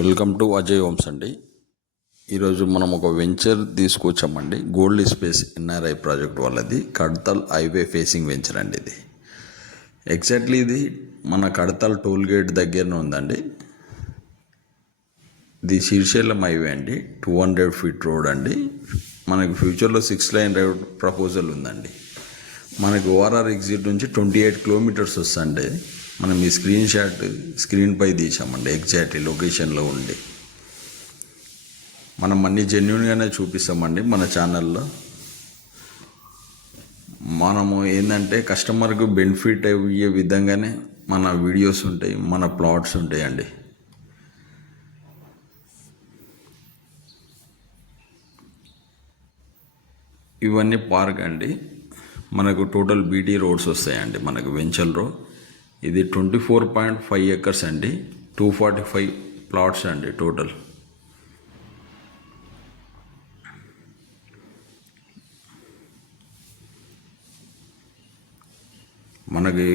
Welcome to Ajay homes అండి. ఈరోజు మనం ఒక వెంచర్ తీసుకొచ్చామండి. గోల్డ్ స్పేస్ ఎన్ఆర్ఐ ప్రాజెక్ట్ వాళ్ళది కడతాల్ హైవే ఫేసింగ్ వెంచర్ అండి. ఇది ఎగ్జాక్ట్లీ ఇది మన కడతాల్ టోల్ గేట్ దగ్గరనే ఉందండి. ఇది శ్రీశైలం హైవే అండి. 200 ఫీట్ రోడ్ అండి. మనకి ఫ్యూచర్లో 6 లైన్ రోడ్ ప్రపోజల్ ఉందండి. మనకి ఓఆర్ఆర్ ఎగ్జిట్ నుంచి 28 కిలోమీటర్స్ వస్తుంది. మనం ఈ స్క్రీన్ పై తీసామండి. ఎగ్జాక్ట్ లొకేషన్లో ఉండి మనం అన్ని జెన్యున్గానే చూపిస్తామండి. మన ఛానల్లో మనము ఏంటంటే కస్టమర్కు బెనిఫిట్ అయ్యే విధంగానే మన వీడియోస్ ఉంటాయి, మన ప్లాట్స్ ఉంటాయండి. ఇవన్నీ పార్క్ అండి. మనకు టోటల్ బీటీ రోడ్స్ వస్తాయండి. మనకు వెంచర్లో ఇది 24.5 ఎకర్స్ అండి. 245 ప్లాట్స్ అండి టోటల్. మనకి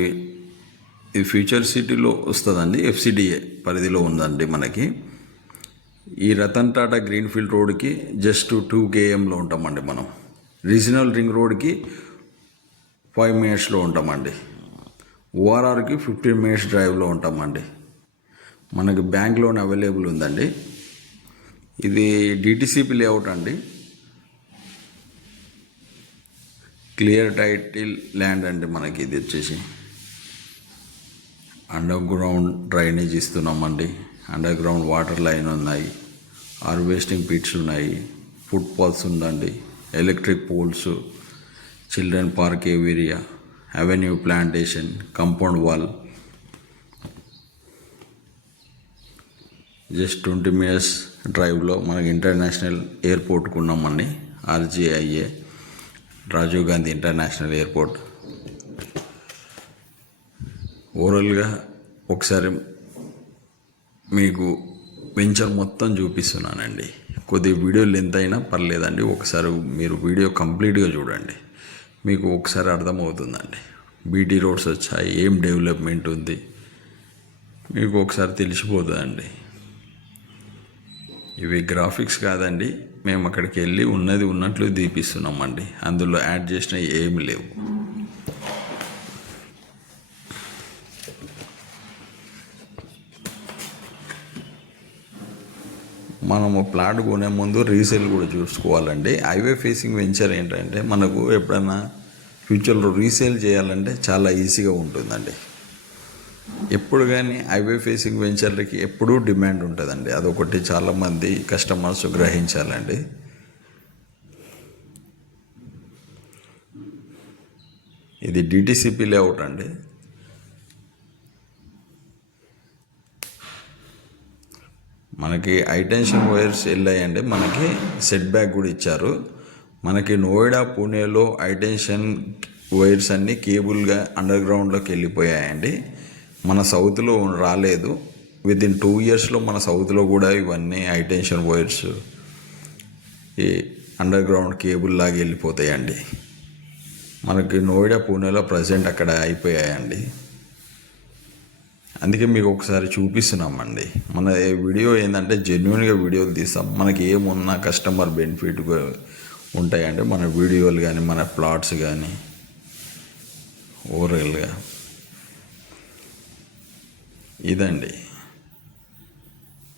ఈ ఫ్యూచర్ సిటీలో వస్తుందండి. FCDA పరిధిలో ఉందండి. మనకి ఈ రతన్ టాటా గ్రీన్ఫీల్డ్ రోడ్కి జస్ట్ 2 kmలో ఉంటామండి. మనం రీజనల్ రింగ్ రోడ్కి 5 minutesలో ఉంటామండి. ఓఆర్ఆర్కి 15 minutes డ్రైవ్లో ఉంటామండి. మనకి బ్యాంక్ లోన్ అవైలబుల్ ఉందండి. ఇది DTCP లేఅవుట్ అండి. క్లియర్ టైటిల్ ల్యాండ్ అండి. మనకి ఇది వచ్చేసి అండర్ గ్రౌండ్ డ్రైనేజ్ ఇస్తున్నామండి. అండర్ గ్రౌండ్ వాటర్ లైన్ ఉన్నాయి, హార్వెస్టింగ్ పిట్స్ ఉన్నాయి, ఫుట్ పాత్స్ ఉందండి, electric poles, children park area, avenue plantation, compound wall. Just 20 minutes డ్రైవ్లో మనకి ఇంటర్నేషనల్ ఎయిర్పోర్ట్కి ఉన్నామండి. RGIA Rajiv Gandhi international airport. ఓవరాల్గా ఒకసారి మీకు వెంచర్ మొత్తం చూపిస్తున్నానండి. కొద్దిగా వీడియో లెంత్ అయినా పర్లేదండి. ఒకసారి మీరు వీడియో కంప్లీట్గా చూడండి, మీకు ఒకసారి అర్థమవుతుందండి. బీటీ రోడ్స్ వచ్చాయి, ఏం డెవలప్మెంట్ ఉంది మీకు ఒకసారి తెలిసిపోతుందండి. ఇవి గ్రాఫిక్స్ కాదండి, మేము అక్కడికి వెళ్ళి ఉన్నది ఉన్నట్లు తీపిస్తున్నామండి. అందులో యాడ్ చేసిన ఏమి లేవు. మనము ప్లాట్ కొనే ముందు రీసేల్ కూడా చూసుకోవాలండి. హైవే ఫేసింగ్ వెంచర్ ఏంటంటే మనకు ఎప్పుడైనా ఫ్యూచర్లో రీసేల్ చేయాలంటే చాలా ఈజీగా ఉంటుందండి. ఎప్పుడు కానీ హైవే ఫేసింగ్ వెంచర్లకి ఎప్పుడూ డిమాండ్ ఉంటుందండి. అదొకటి చాలామంది కస్టమర్స్ గ్రహించాలండి. ఇది DTCP లేఅవుట్ అండి. మనకి హైటెన్షన్ వైర్స్ వెళ్ళాయండి. మనకి సెట్ బ్యాక్ కూడా ఇచ్చారు. మనకి నోయిడా, పూణేలో హైటెన్షన్ వైర్స్ అన్నీ కేబుల్గా అండర్ గ్రౌండ్లోకి వెళ్ళిపోయాయండి. మన సౌత్లో రాలేదు. వితిన్ 2 yearsలో మన సౌత్లో కూడా ఇవన్నీ హైటెన్షన్ వైర్స్ ఈ అండర్ గ్రౌండ్ కేబుల్ లాగా వెళ్ళిపోతాయండి. మనకి నోయిడా, పూణేలో ప్రజెంట్ అక్కడ అయిపోయాయండి. అందుకే మీకు ఒకసారి చూపిస్తున్నామండి. మన వీడియో ఏంటంటే జెన్యున్గా వీడియోలు తీస్తాం. మనకి ఏమున్నా కస్టమర్ బెనిఫిట్గా ఉంటాయండి మన వీడియోలు కానీ, మన ప్లాట్స్ కానీ. ఓవరాల్గా ఇదండి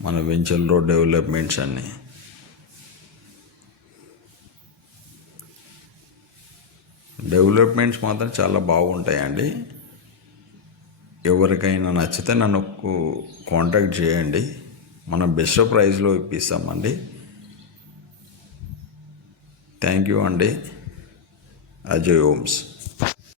మన వెంచర్లో డెవలప్మెంట్స్ అన్నీ. డెవలప్మెంట్స్ మాత్రం చాలా బాగుంటాయండి. ఎవరికైనా నచ్చితే నన్ను కాంటాక్ట్ చేయండి. మనం బెస్ట్ ప్రైస్లో ఇప్పిస్తామండి. థ్యాంక్ యూ అండి. అజయ్ హోమ్స్.